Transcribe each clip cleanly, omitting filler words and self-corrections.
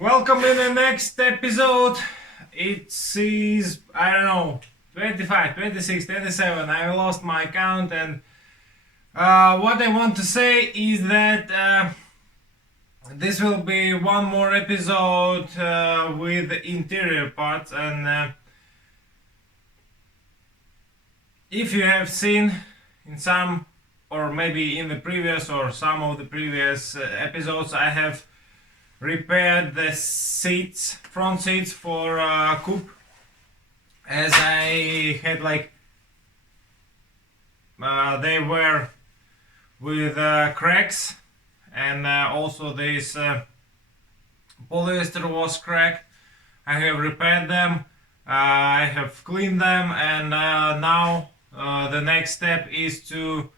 Welcome in the next episode. It is, I don't know, 25, 26, 27. I lost my count, and what I want to say is that this will be one more episode with the interior parts, and if you have seen in some, or maybe in the previous or some of the previous episodes, I have repaired the seats, front seats for coupe, as I had they were with cracks, and also this polyester was cracked. I have repaired them, I have cleaned them, and now the next step is to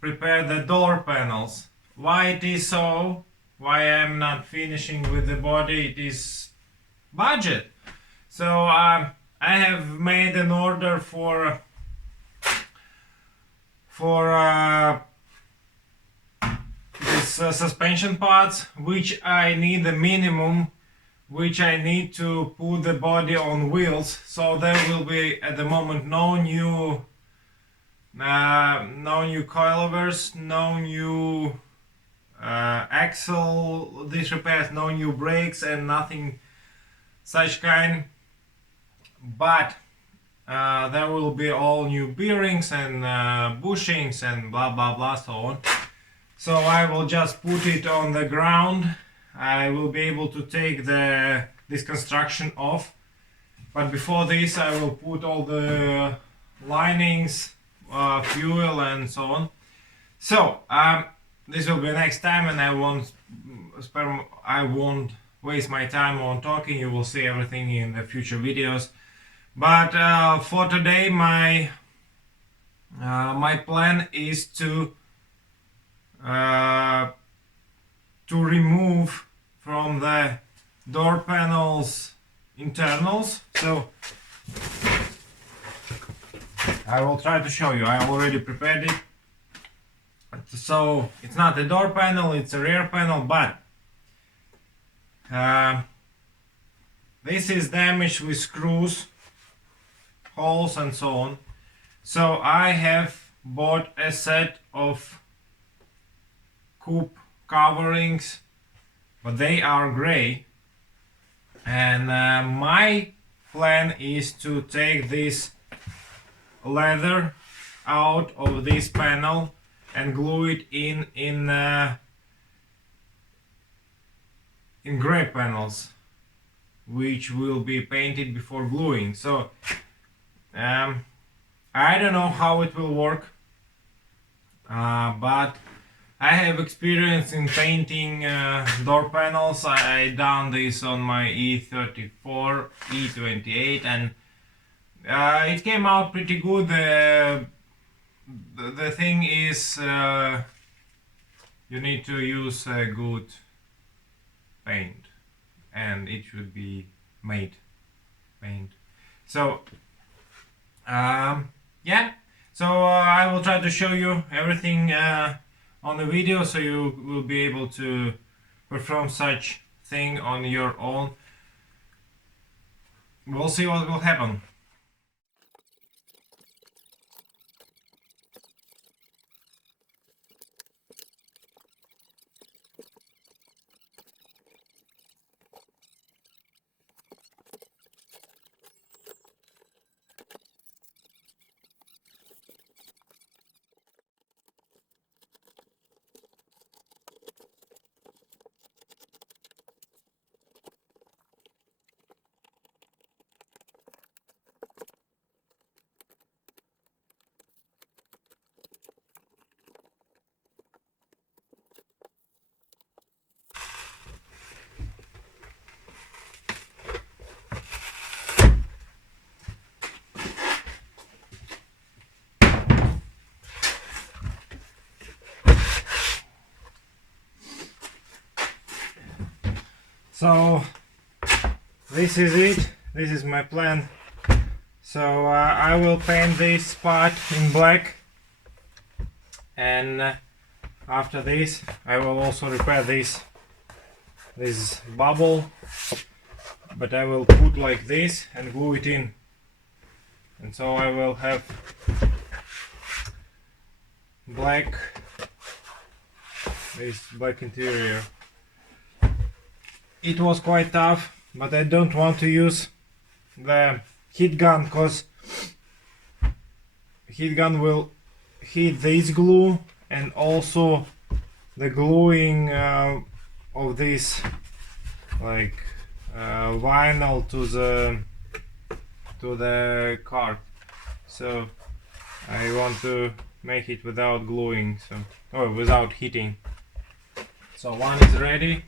prepare the door panels. Why it is so? Why I'm not finishing with the body? It is budget. So I have made an order for this suspension parts, which I need the minimum, which I need to put the body on wheels. So there will be at the moment no new coilovers, no new axle disrepairs, no new brakes, and nothing such kind. But there will be all new bearings and bushings and blah blah blah, so on. So I will just put it on the ground. I will be able to take this construction off, but before this I will put all the linings, fuel, and so on. So this will be next time, and I won't waste my time on talking. You will see everything in the future videos. But for today, my plan is to remove from the door panels internals. So I will try to show you. I already prepared it. So it's not a door panel, it's a rear panel, but this is damaged with screws, holes, and so on. So I have bought a set of coupe coverings, but they are gray, and my plan is to take this leather out of this panel and glue it in gray panels, which will be painted before gluing. So I don't know how it will work, but I have experience in painting door panels. I done this on my E34, E28, and it came out pretty good. The thing is, you need to use a good paint, and it should be made paint. So yeah, so I will try to show you everything on the video, so you will be able to perform such thing on your own. We'll see what will happen. So this is it. This is my plan. So I will paint this part in black, and after this I will also repair this this bubble, but I will put like this and glue it in, and so I will have this black interior. It was quite tough, but I don't want to use the heat gun because heat gun will heat this glue and also the gluing of this vinyl to the card. So I want to make it without gluing, or without heating. So one is ready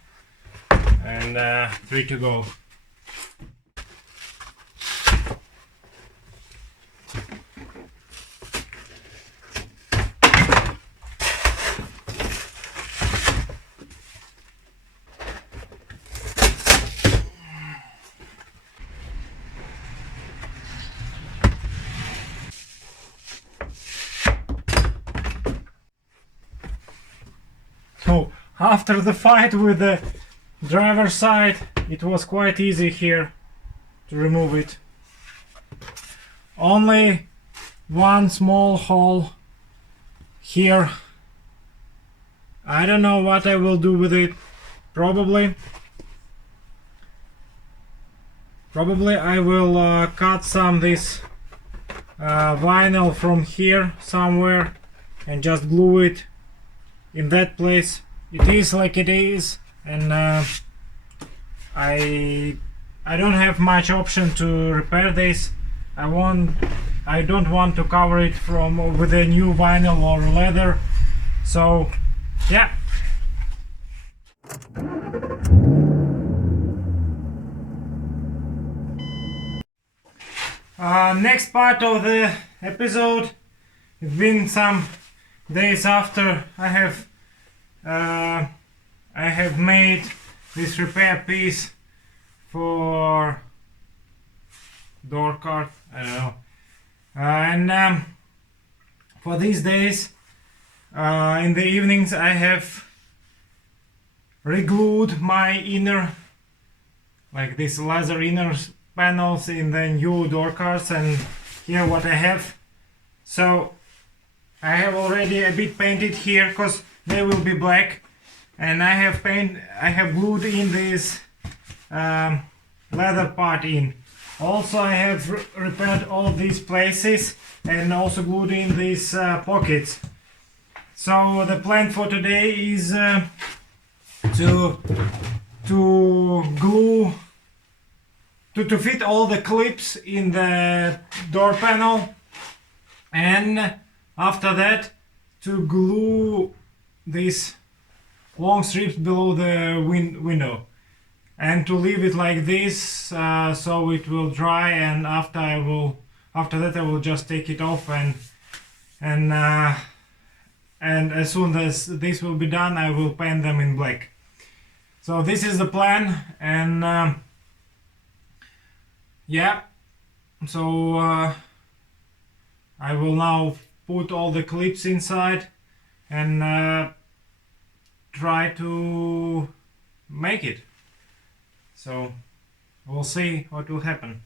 and 3 to go. So after the fight with the driver's side, it was quite easy here to remove it. Only one small hole here. I don't know what I will do with it. Probably I will cut some this vinyl from here somewhere and just glue it in that place. It is like it is, and I don't have much option to repair this. I don't want to cover it with a new vinyl or leather. So yeah. Next part of the episode. It's been some days after I have made this repair piece for door card. I don't know. And for these days, in the evenings, I have re-glued my inner, like this leather inner panels in the new door cards, and here what I have. So I have already a bit painted here because they will be black, and I have glued in this leather part in. Also I have repaired all these places and also glued in these pockets. So the plan for today is to glue to fit all the clips in the door panel, and after that to glue these long strips below the window, and to leave it like this so it will dry, and after that I will just take it off, and as soon as this will be done I will paint them in black. So this is the plan, and yeah, so I will now put all the clips inside and try to make it. So we'll see what will happen.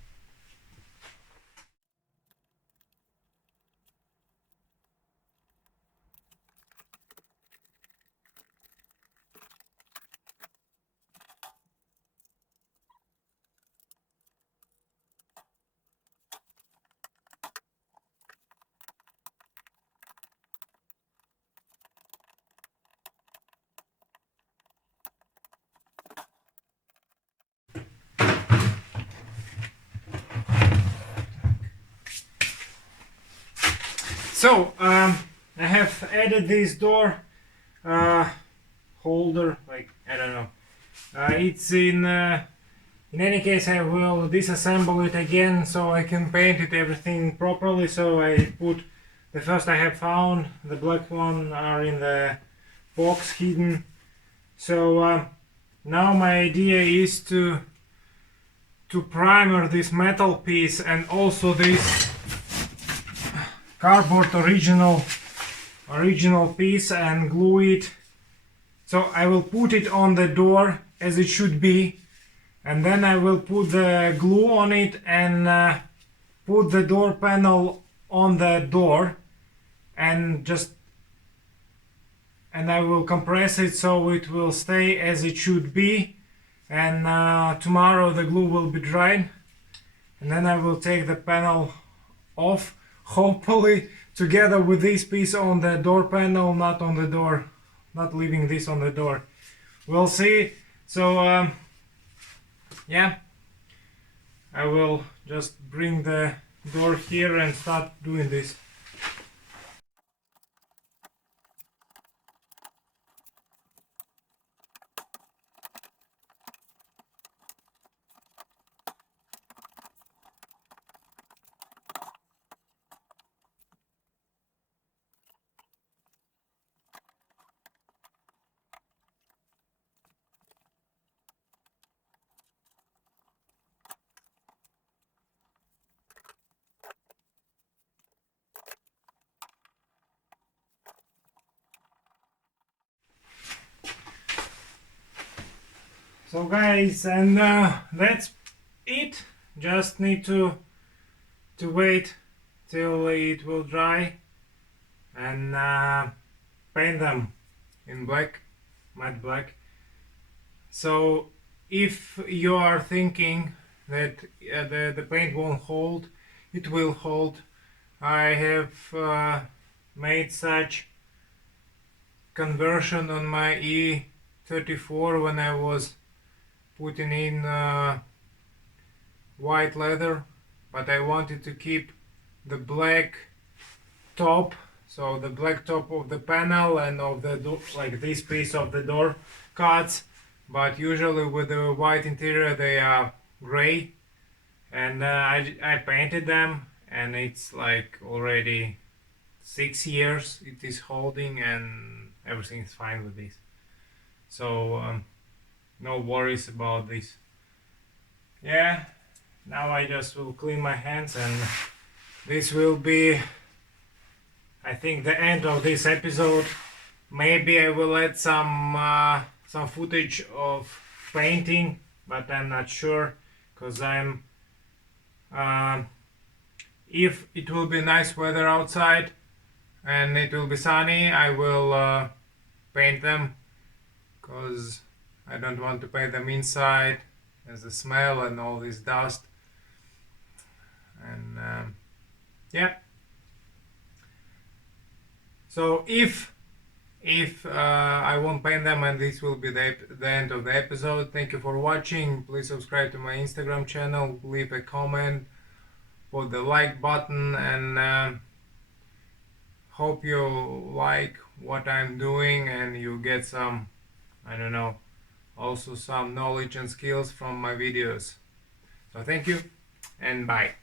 So I have added this door holder, like, I don't know, it's in any case I will disassemble it again so I can paint it everything properly. So I put the first I have found, the black one, are in the box hidden. So now my idea is to primer this metal piece and also this cardboard original piece and glue it. So I will put it on the door as it should be, and then I will put the glue on it and put the door panel on the door, and I will compress it so it will stay as it should be, and tomorrow the glue will be dried, and then I will take the panel off, hopefully together with this piece on the door panel, not on the door, not leaving this on the door. We'll see. So yeah, I will just bring the door here and start doing this. So guys, and that's it. Just need to wait till it will dry and paint them in black, matte black. So if you are thinking that the paint won't hold, it will hold. I have made such conversion on my E34 when I was putting in white leather, but I wanted to keep the black top, so the black top of the panel and of the door, like this piece of the door cuts, but usually with the white interior they are gray, and I painted them, and it's like already 6 years it is holding, and everything is fine with this, so no worries about this. Yeah, now I just will clean my hands, and this will be, I think, the end of this episode. Maybe I will add some footage of painting, but I'm not sure, because if it will be nice weather outside and it will be sunny, I will paint them, because I don't want to paint them inside as the smell and all this dust. And yeah, so if I won't paint them, and this will be the end of the episode. Thank you for watching. Please subscribe to my Instagram channel, leave a comment, put the like button, and hope you like what I'm doing and you get some, I don't know, also some knowledge and skills from my videos. So thank you and bye.